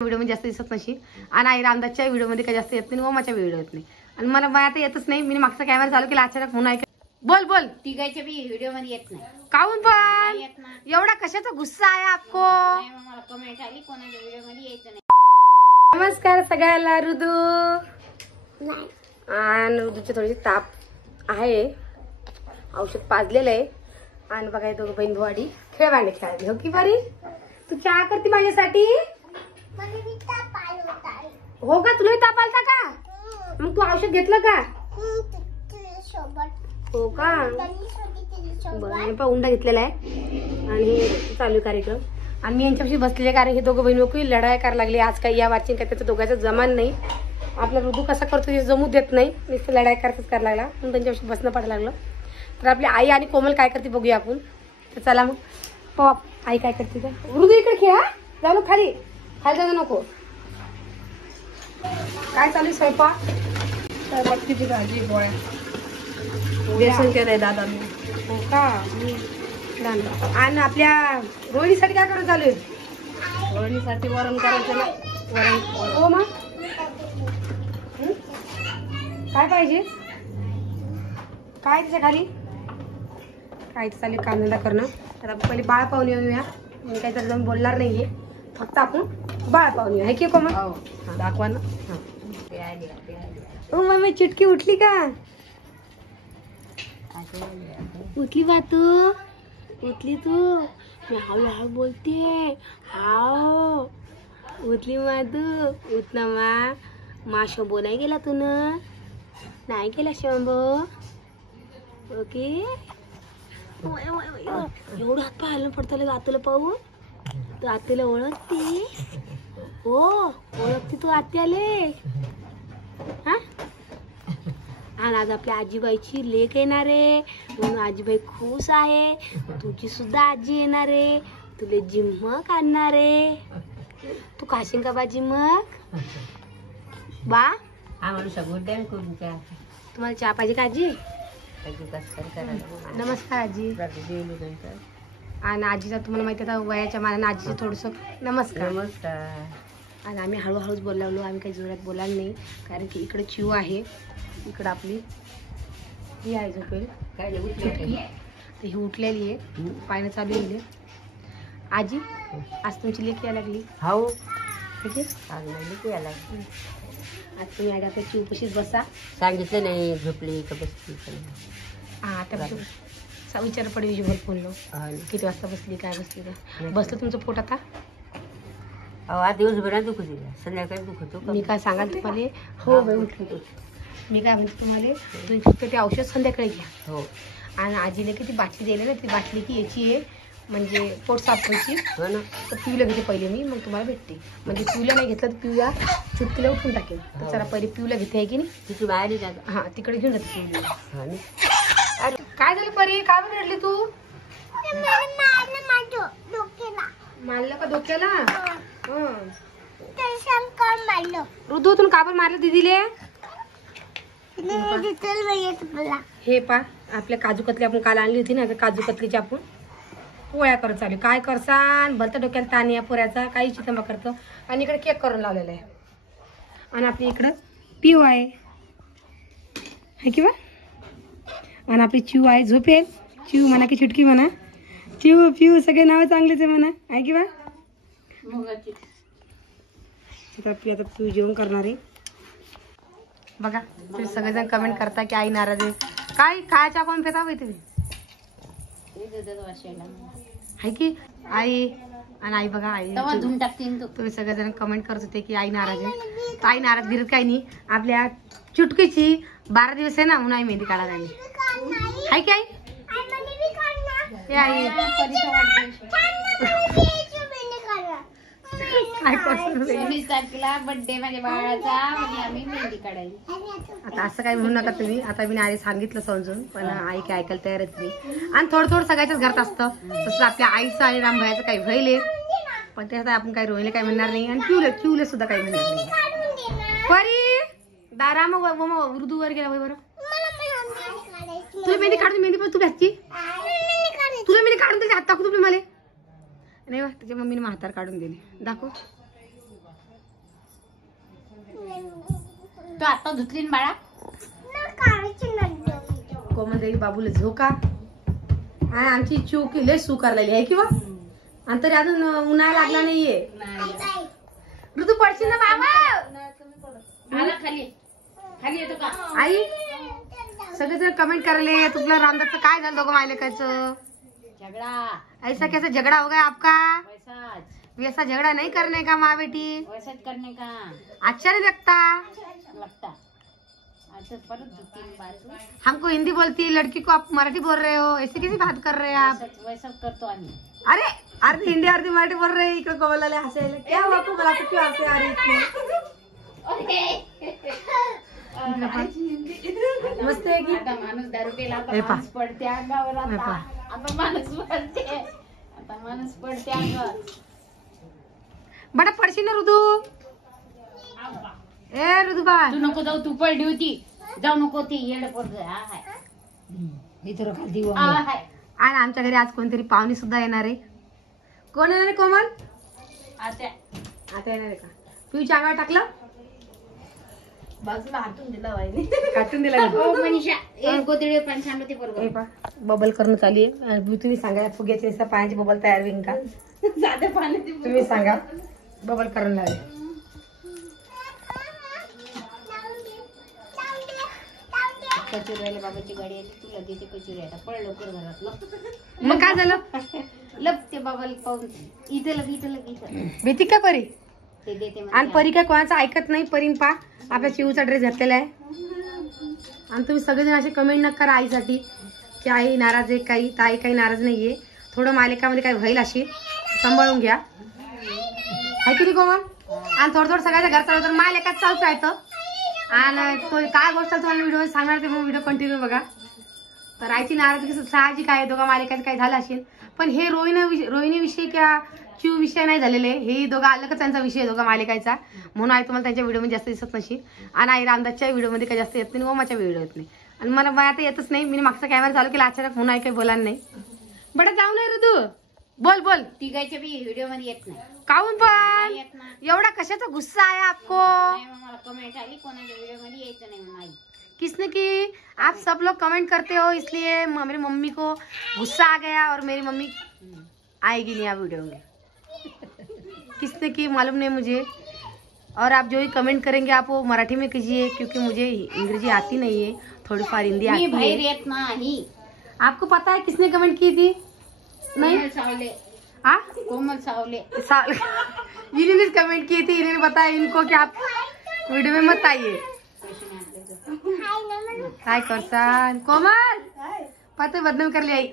Video मध्ये जास्त दिसत नशी आणि आई रामदासच्या व्हिडिओ मध्ये काही जास्त येत नाही, ओमाच्या व्हिडिओ येत नाही आणि मला आता येतच नाही. मी मागचा कॅमेरा चालू केला, अचानक म्हणून ऐक बोल बोल तिघायच्या बी व्हिडिओ मध्ये येत नाही. काऊन पण एवढा कशाचा गुस्सा आहे आपको? मला कमेंट आली कोणाच्या व्हिडिओ मध्ये यायचं नाही. नमस्कार सगळ्याला. ऋतू आणि ऋतूची थोडीशी ताप आहे, औषध पाजलेलं आहे आणि बघा दोघं बहीण भावाडी खेळवांडे खेळायला. हो की बरी तू चहा करते माझ्यासाठी? हो का, तुला ताप आलता का? मग तू औषध घेतलं का? हो का, बरं उंडा घेतलेला आहे आणि चालू कार्यक्रम. आणि मी यांच्याशी बसलेले कारण हे दोघं बहीण भाऊ लढाई करायला लागले. आज काही या वाचन काय त्याचं दोघांचं जमान नाही. आपला ऋतू कसा करतो हे जमू देत नाही, नुसतं लढाई करतच करायला लागला म्हणून त्यांच्याशी बसणं पडायला लागलं. तर आपली आई आणि कोमल काय करते बघूया आपण. तर चला मग पॉप आई काय करते तर ऋतू इकडे खेळा, जाऊ खाली खाली जाऊ नको. काय चालू स्वयंपाक? बत्तीची भाजी गोळ्या व्यसन केलंय दादा मी. हो का, आणि आपल्या रोहिणीसाठी काय करून चालू आहे? रोहिणीसाठी वरण करायचं ना. वरण. हो मग काय पाहिजे? काय त्याच्या खाली काय चालेल कांदा करणं. तर आपण पहिले बाळ पाहून येऊया. मी काही तर जाऊन बोलणार नाहीये, फक्त आपण बाळ पाहून येऊ. है की कोमल? दाखवा ना. हो मम्मी चिटकी उठली का? उठली बा तू, उठली तू. मी हळूहळू बोलते. हाव उठली मा तू. उठ ना मा शंभो नाही गेला तू ना? नाही गेला शंभो? ओके. एवढं हात पाहायला पडतं आत्याला पाहू. तू आत्याला ओळखते? हो ओळखते तू आत्याले. हा, आणि आज आपल्या आजीबाईची लेक येणार आहे म्हणून आजीबाई खुश आहे. तुझी सुद्धा आजी येणार आहे, तुला जिम्मक आणणार आहे. तू खाशील का बा जिम्मक? बा तुम्हाला चहा पाहिजे का आजी? नमस्कार आजी. आणि आजीचा तुम्हाला माहिती आहे वयाच्या मानाने आजीचं थोडंसं नमस्कार. नमस्कार. आणि आम्ही हळूहळूच बोलावलो, आम्ही काही जोरात बोलायला नाही कारण की इकडे चिव आहे, इकडं आपली ही आहे झोपेल चुटकी. तर ही उठलेली आहे, पायनं चालू येईल. आजी आज तुमची लेक यायला लागली. हो ठीक आहे, आज तुम्ही आधी आपल्या चिवपशीच बसा. सांगितलं नाही झोपली का बसली. हा त्या विचार पडे विजयभर बोललो किती वाजता बसली काय बसली का. बसलं तुमचं पोट आता? आज दिवसभरात दुखत दिला, संध्याकाळी दुखतो. मी काय सांगाल तुम्हाला? हो उठली. मी काय म्हणते तुम्हाला, तुम्ही फक्त ते औषध संध्याकाळी घ्या. हो. आणि आजीने किती बाटली दिली ना, ती बाटली की याची आहे म्हणजे पोट साफ व्हायची. हो ना. तर पिऊला घेते पहिले मी, मग तुम्हाला भेटते. म्हणजे पिऊला नाही घेतलं तर पिऊया चुटकीला उठून टाकेल. तर चला पहिले पिऊला घेते आहे की नाही? तिची बाहेर जात. हा तिकडे घेऊन जाते पिऊला. अरे काय झालं परी, काय म्हणून रडली तू? मारलं का डोक्याला? ऋतू तुला का पण मारलं दीदीले? हे पा आपल्या काजू कतली आपण काल आणली होती ना, तर काजू कतलीची आपण पोळ्या करत चालू. काय करसान भलता डोक्याला ताण या पोऱ्याचा, काही चितंबा करतो. आणि इकडे केक करून लावलेला आहे. आणि आपल्या इकडं पिऊ आहे किंवा आणि आपली चिव आहे झोपेल. चिव म्हणा की चुटकी म्हणा, चिव पिऊ सगळे नावं चांगलेच आहे म्हणा. आहे किंवा आपली आता पिऊ जेवण करणार आहे. बघा तुम्ही सगळेजण कमेंट करता की आई नाराज आहे. काय खायच्या कोण फेका बाई तुम्ही? आहे की आई आणि आई बघा आई तुम्ही सगळेजण कमेंट करत होते की आई नाराज आहे. तर आई नाराज गिरत काही नाही. आपल्या चुटकीची 12 दिवस आहे ना म्हणून आई मेहंदी काढायला आली. आहे की आई? आई बर्थडे माझ्या बाळाचा म्हणजे आम्ही मेहंदी काढायला. आता असं काही म्हणू नका तुम्ही. आता मी आधी सांगितलं समजून, पण आई काय ऐकायला तयारच नाही. आणि थोडं सगळ्याच्याच घरात असतं. तसं आपल्या आईचं आणि रामभाईचं काही व्हायले, पण त्याचा आपण काही रोहिले काही म्हणणार नाही. आणि चिवले सुद्धा काही म्हणणार नाही. परी दारा मग उर्दूवर गेला बरं. तुला मेहंदी काढून मेहंदी पण तू घ्यायची. तुला मेहंदी काढून त्याच्या हात टाकू तुम्ही मला नाही. त्याच्या मम्मीने हातार काढून दिली. दाखव तू आता धुतली ना बाळा. कोमल देवी बाबूला झोका आणि आमची चिवकी लय सुकारलेली आहे किंवा आणि तरी अजून उन्हाळा लागला नाहीये. ऋतू पडशील ना बाबा. आला खाली खाली येतो का आई सगळेजण कमेंट करायले तुला रामदासचं काय झालं दोघं मायलेकाचं. झगड़ा ऐसा कैसा झगड़ा हो गया आपका. वैसा वैसा झगड़ा नहीं करने का माँ बेटी. वैसा करने का अच्छा नहीं लगता. लगता. अच्छा पर 2-3 बार हमको हिंदी बोलती है लड़की को आप मराठी बोल रहे हो ऐसे कैसी बात कर रहे हैं आप. वैसा करतो आम्ही. अरे अर्धी हिंदी अर्धी मराठी बोल रहे हैं. इकडे कोमलला हसायला क्या हुआ कोमल आपको क्यों हंसे आ रही मस्त आहे की. आता माणूस दारू पेला आता हे पहा. माणूस पडते अंगावर हे आता. पहा. आता माणूस पडते आता माणूस पडते अंगावर. बडा पडशी ना ऋतू. ए ऋतू बा तू नको जाऊ तू पडली होती जाऊ नको ती येड पडत हाय इथं खाली हाय. आणि आमच्या घरी आज कोणतरी पाहुणे सुद्धा येणार आहे. कोण येणार आहे कोमल. आता आता येणार आहे का. पिऊच्या अंगावर टाकलं बाजूला हातून दिला वाईने काटून दिला. हो मनीषा एक गोदडी पण छान होती हे पहा बबल करणं चालू आहे. आणि तुम्ही सांगा फुग्याच्या नुसार पाण्याची बबल तयार होईल का. साध्या पाण्याची तुम्ही सांगा बबल करून लावेल. कचुऱ्याला बाबाची गाडी आली तुला देते कचुरी आता पळ लवकर घरात मग काय झालं. लपते बाबाला पाहून इथं लग इथं लग इथं भीती का परी. ते देते आणि परी काय कोणाचं ऐकत नाही. परीन पा आपल्या चिवचा ड्रेस घातलेला आहे. आणि तुम्ही सगळेजण असे कमेंट नका करा आईसाठी की आई नाराज आहे काही. तर आई काही नाराज नाहीये. थोडं मालिकामध्ये काही होईल अशी सांभाळून घ्या आहे की नाही कोमल. आणि थोडं थोडं सगळ्याच्या घर चालू तर मालिकात चालू राहतं. आणि तो काय गोष्ट तुम्हाला व्हिडिओ सांगणार ते मग व्हिडिओ कंटिन्यू बघा. तर आईची नाराजगी साहजिक आहे. दोघा मालिकाचं काही झालं असेल पण हे रोहिणी विषयी किंवा चिव विषय नाही झालेले. हे दोघं अलगच त्यांचा विषय आहे दोघा मालिकाचा. म्हणून आई तुम्हाला त्यांच्या व्हिडिओमध्ये जास्त दिसत नसेल. आणि आई रामदासच्या व्हिडिओमध्ये काही जास्त येत नाही. ओमाच्या व्हिडिओ येत नाही. आणि मला आता येतच नाही. मी मागचा कॅमेरा चालू केला अचानक म्हणून आई काही बोलायला नाही. बट जाऊ नाही ऋतू बोल बोल. तिघायच्या बी व्हिडिओ मध्ये येत नाही. काहून पण नाही येत ना. एवढा कशाचा गुस्सा आहे आपको. नाही मग मला कमेंट आली कोणाच्या व्हिडिओ मध्ये यायचं नाही म्हणून आई. किसने की आप सब लोग कमेंट करते हो इसलिए मेरी मम्मी को गुस्सा आ गया और मेरी मम्मी आएगी नहीं आप वीडियो में. किसने की मालूम नहीं मुझे. और आप जो भी कमेंट करेंगे आप वो मराठी में कीजिए क्योंकि मुझे अंग्रेजी आती नहीं है. थोड़ी फार हिंदी मी आती बाहेर है. येत नाही. आपको पता है किसने कमेंट की थी. नहीं कोमल सावले. हाँ कोमल सावले इन्होंने कमेंट की थी. इन्होंने बताया इनको कि आप वीडियो में मत आइए. काय करता कोमल पता बदनाम कर आई.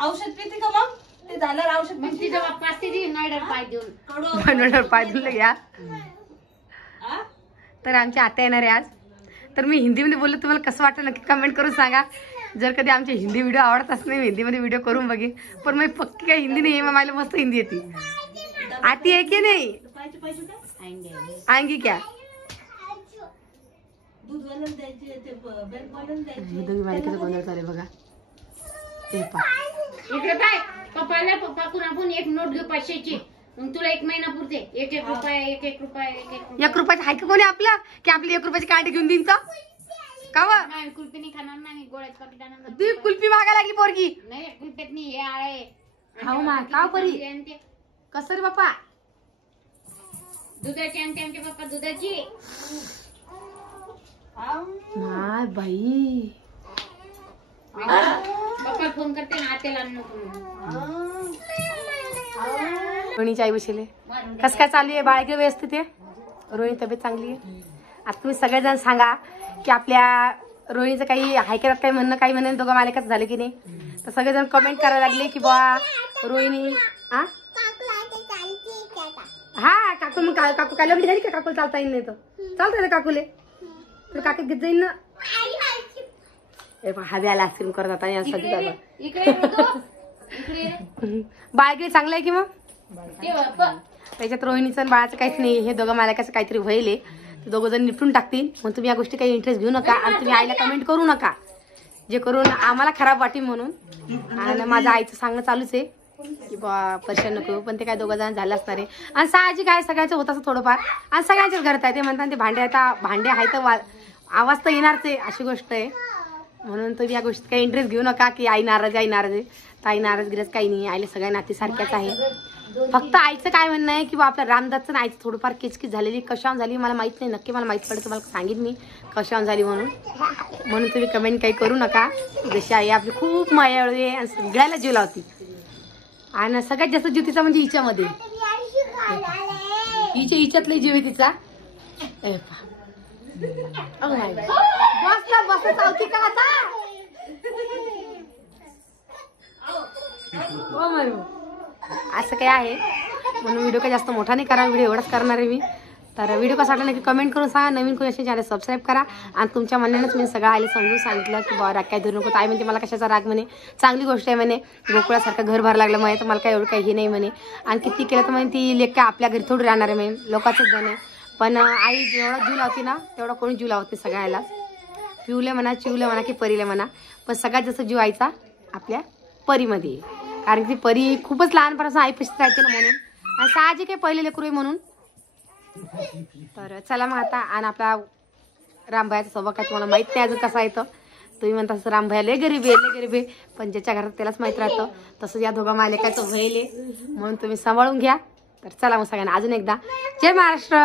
औषध पिते का मग ते झालं औषध मग तिच्या बाप्पा ती नायडर पाय देऊन पाय धुतलं घ्या. तर आमची आत्या येणार आहे आज. तर मी हिंदीमध्ये बोलले तुम्हाला कसं वाटतं नक्की कमेंट करून सांगा. जर कधी आमचे हिंदी व्हिडिओ आवडतच नाही हिंदीमध्ये व्हिडिओ करून बघेन. पण मी पक्की काही हिंदी नाही आहे. मला मस्त हिंदी येते. आती आहे की नाही. आएंगी क्या. गोंधळ चालेल बघा. इकडे काय पप्पाला पप्पाकडून आपण एक नोट घेऊ 500ची. मग तुला 1 महिना पुरते 1-1 रुपया 1-1 रुपया 1 रुपयाचं आहे का कोणी आपलं की आपली 1 रुपयाची कांडी घेऊन देईन तर का वा. नाही कुल्फी नाही खाणार नाही गोळ्यात पाकिट आणणार ती कुल्फी मागा लागली पोरगी. नाही कुल्फीत नाही हे आळे खाऊ मा काव परी कसं रे बाप्पा. दुधाची आणि आमच्या पप्पा दुधाची. माय बाई पप्पा फोन करते ना आत्याला नको. रोहिणीची आई बसले. कसं काय चालू आहे बाळके व्यवस्थित आहे. रोहिणी तब्येत चांगली आहे. आता तुम्ही सगळेजण सांगा की आपल्या रोहिणीचं काही हायकेरात काही म्हणणं काही म्हणणं दोघं मालिकाच झालं की नाही. तर सगळेजण कमेंट करायला लागले की बा रोहिणी हा काकू मग काकू काय लागली झाली का. काकू चालता येईल नाही तर चालतंय ना काकूले. तर काकू घेत जाईन ना. हवे आला आईस्क्रीम करत आता यासाठी झालं. बाळगिरी चांगलं आहे की मग. त्याच्यात रोहिणीचं आणि बाळाचं काहीच नाही. हे दोघं मालकाचं काहीतरी व्हायले. ते दोघं जण निपटून टाकतील. मग तुम्ही या गोष्टी काही इंटरेस्ट घेऊ नका. आणि तुम्ही आईला कमेंट करू नका जे करून आम्हाला खराब वाटेल म्हणून. आणि माझ्या आईचं सांगणं चालूच आहे की बा परेशान नको, पण ते काय दोघं जण झालं असणार आहे. आणि साहजिक आहे, सगळ्याचं होत असं थोडंफार. आणि सगळ्यांच्याच घरात आहे. ते म्हणतात ते भांडे आहे तर आवाज तर येणारच आहे, अशी गोष्ट आहे. म्हणून तुम्ही या गोष्टीत काही इंटरेस्ट घेऊ नका की आई नाराज आहे. तर आई नाराज गिराज काही नाही, आईला सगळ्या नाती सारख्याच आहे. फक्त आईचं काय म्हणणं आहे की बा आपल्या रामदासचं ना आईचं थोडंफार किचकिच झालेली. कशावर झाली मला माहित नाही, नक्की मला माहित पडेल तुम्हाला सांगितलं मी कशावर झाली म्हणून तुम्ही कमेंट काही करू नका. जशी आई आपली खूप मायाळू आहे आणि सगळ्याला जीव लावती. आणि सगळ्यात जास्त जीव तिचा म्हणजे हिच्यामध्ये, हिच्यातले जीव आहे तिचा. बस चावती का आता? हो म्हणू असं काय आहे म्हणून व्हिडिओ काही जास्त मोठा नाही करा. व्हिडिओ एवढाच करणार आहे मी. तर व्हिडिओ कसा वाटला नक्की कमेंट करून सांगा. नवीन कोणी असेल चॅनल सबस्क्राईब करा. आणि तुमच्या म्हणण्यानेच मी सगळं आईला समजून सांगितलं की बा राग काय धरू नको. आई म्हणते मला कशाचा राग म्हणे, चांगली गोष्ट आहे म्हणे. गोकुळासारखं घर भर लागलं म्हणे तर मला काय एवढं काही हे नाही म्हणे. आणि किती केलं तर म्हणे ती लेक काय आपल्या घरी थोडी राहणार आहे म्हणे, लोकांचंच धन आहे. पण आई जेवढा जीव लावते ना तेवढा कोणी जीव लावत नाही सगळ्याला. पिवले म्हणा, चिवले म्हणा की परीले म्हणा, पण सगळ्यात जास्त जीव आईचा आपल्या परीमध्ये आहे. कारण ती परी खूपच लहानपणापासून आईपाशीच राहते ना म्हणून. आणि साहजिक आहे पहिले लेकरू आहे म्हणून. तर चला मग आता. आणि आपला रामभाईचा स्वभाव काय तुम्हाला माहित नाही अजून कसा येतं. तुम्ही म्हणता असं रामभाई लय गरीब आहे, पण ज्याच्या घरात त्यालाच माहित राहतं. तसंच या दोघा मालिकाचं व्हायले म्हणून तुम्ही सांभाळून घ्या. तर चला मग सगळ्यांना अजून एकदा जय महाराष्ट्र.